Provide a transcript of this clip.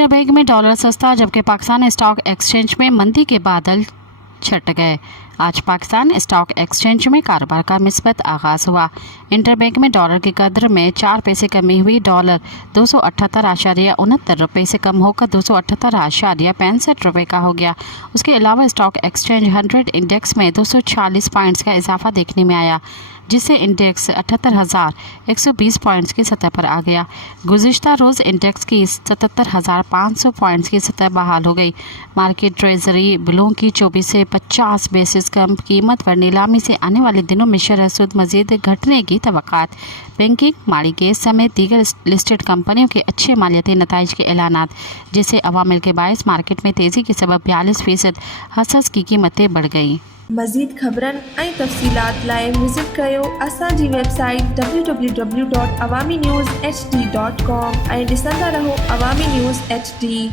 Interbank में dollar सस्ता, जबकि पाकिस्तान स्टॉक एक्सचेंज में मंदी के बादल छट गए। आज पाकिस्तान स्टॉक एक्सचेंज में कारोबार का मिस्बत आगाज़ हुआ। इंटरबैंक में डॉलर की कदर में 4 पैसे कमी हुई। डॉलर 278.69 रुपये से कम होकर 278.65 रुपये का हो गया। उसके अलावा स्टॉक एक्सचेंज 100 इंडेक्स में 246 पॉइंट्स का इजाफा देखने में आया, जिससे इंडेक्स 78,120 पॉइंट्स की सतह पर आ गया। गुज़िश्ता रोज़ इंडेक्स की 77,500 पॉइंट्स की सतह बहाल हो गई। मार्केट ट्रेजरी बिलों की 24 से 50 बेसिस कम कीमत पर नीलामी से आने वाले दिनों में शरह सूद मज़ीद घटने की तवक्कात। बैंकिंग, माड़ी केस समेत दीगर लिस्टेड कंपनियों के अच्छे मालियाती नताइज के ऐलानात, जिससे अवामिल के बायस मार्केट में तेज़ी के सबब 42% हसस की कीमतें बढ़ गईं। मज़ीद ख़बरनि ऐं तफ़सीलात लाइ विज़िट कयो असांजी वेबसाइट www.awamiNewsHD.com ऐं ॾिसंदा रहो अवामी न्यूज़ HD।